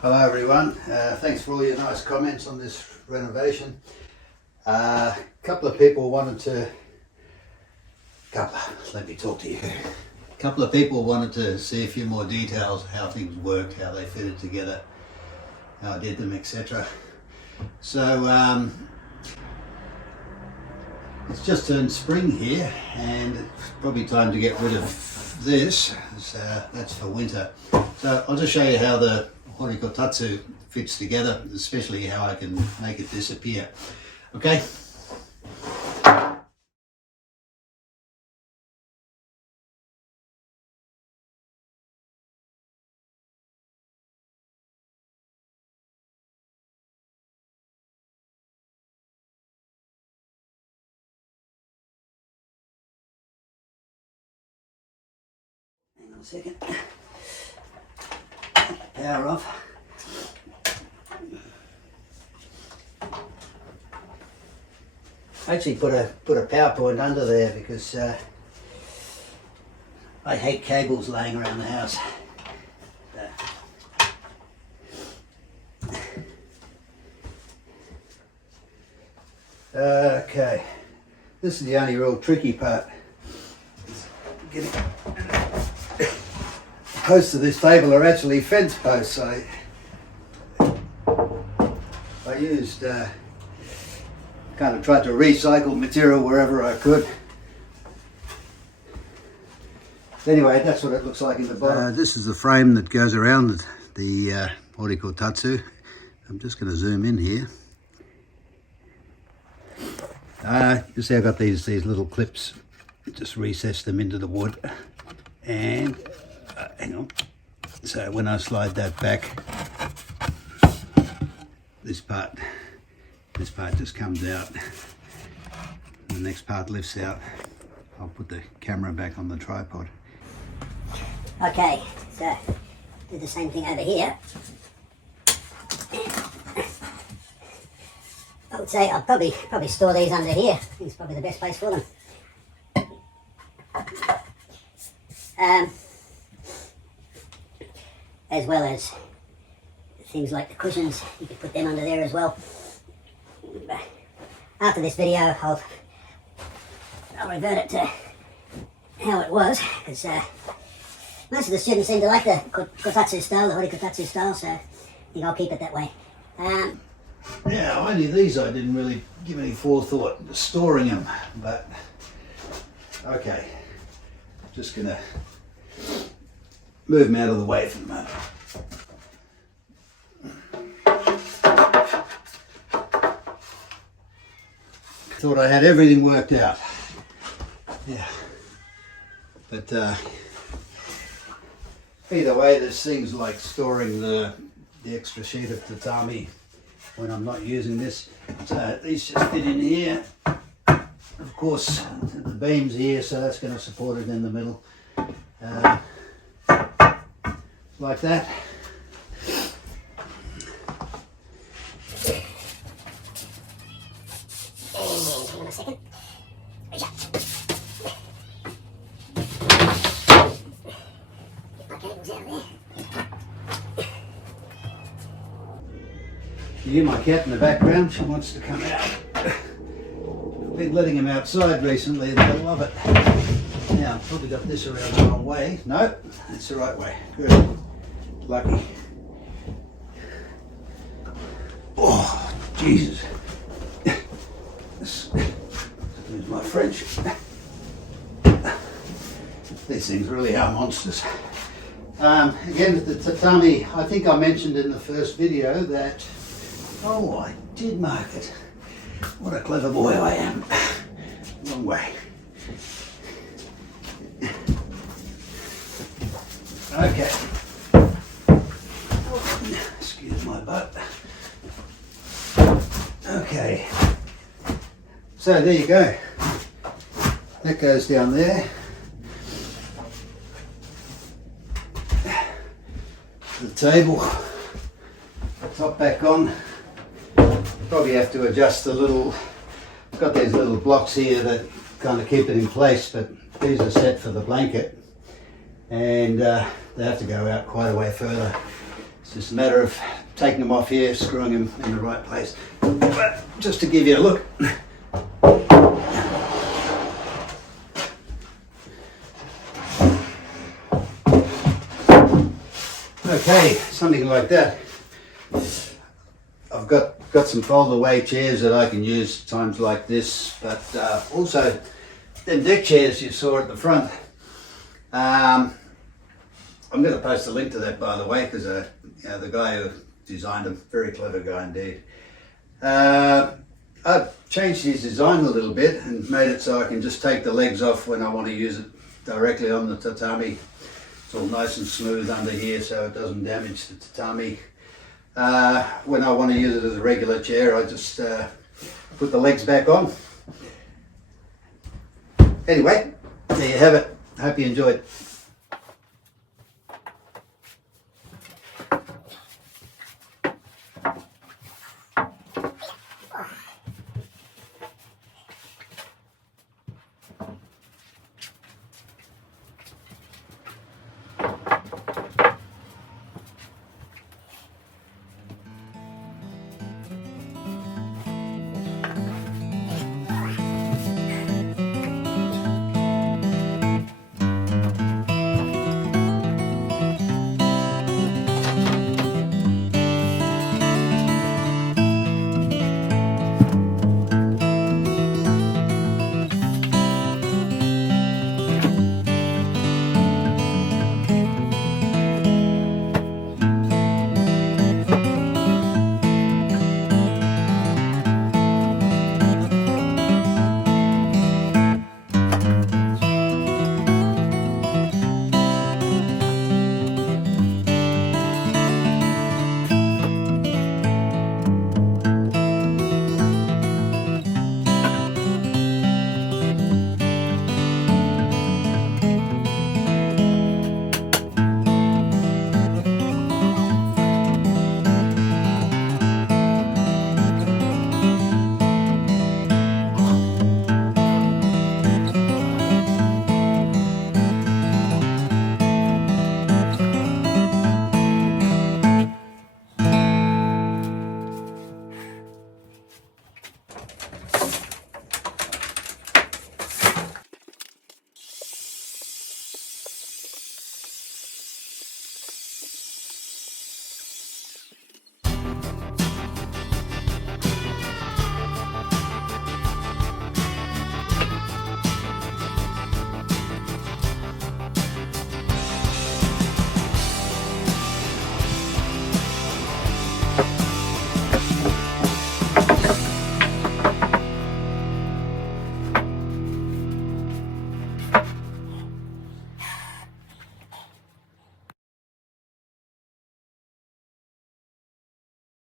Hello everyone, thanks for all your nice comments on this renovation. A couple of people wanted to, let me talk to you. A couple of people wanted to see a few more details, how things worked, how they fitted together, how I did them, etc. So it's just turned spring here and it's probably time to get rid of this. So that's for winter. So I'll just show you how the Horigotatsu fits together, especially how I can make it disappear. Okay? Hang on a second. Power off. I actually put a PowerPoint under there because I hate cables laying around the house. Okay, this is the only real tricky part. Getting posts of this table are actually fence posts. I used kind of tried to recycle material wherever I could. Anyway, that's what it looks like in the bottom. This is the frame that goes around the Horigotatsu. I'm just going to zoom in here. You see I've got these little clips. Just recess them into the wood. And hang on. So when I slide that back, this part just comes out. The next part lifts out. I'll put the camera back on the tripod. Okay, so do the same thing over here. I would say I'll probably store these under here. I think it's probably the best place for them. As well as things like the cushions, you could put them under there as well. After this video, I'll revert it to how it was, because most of the students seem to like the kotatsu style, the Horigotatsu style, so I think I'll keep it that way. Yeah, only these I didn't really give any forethought to storing them, but okay. Just gonna move them out of the way for the moment. Thought I had everything worked out. Yeah. But either way, there's things like storing the extra sheet of tatami when I'm not using this. So these just fit in here. Of course, the beam's here, so that's going to support it in the middle. Like that. Hang on a second. Get my cables out of there. You hear my cat in the background? She wants to come out. I've been letting him outside recently and they love it. Now, I've probably got this around the wrong way. No, that's the right way. Good. Lucky. Oh, Jesus. Excuse my French. These things really are monsters. Again, the tatami, I think I mentioned in the first video that, oh, I did mark it. What a clever boy I am. Wrong way. Okay. Excuse my butt. Okay. So there you go. That goes down there. The table. Top back on. Probably have to adjust the little, I've got these little blocks here that kind of keep it in place, but these are set for the blanket and they have to go out quite a way further. It's just a matter of taking them off here, screwing them in the right place. But just to give you a look. Okay, something like that. I've got some fold away chairs that I can use times like this, but also them deck chairs you saw at the front. I'm going to post a link to that, by the way, because the guy who designed them, very clever guy indeed. I've changed his design a little bit and made it so I can just take the legs off when I want to use it directly on the tatami. It's all nice and smooth under here so it doesn't damage the tatami. When I want to use it as a regular chair, I just put the legs back on. Anyway, there you have it. Hope you enjoyed.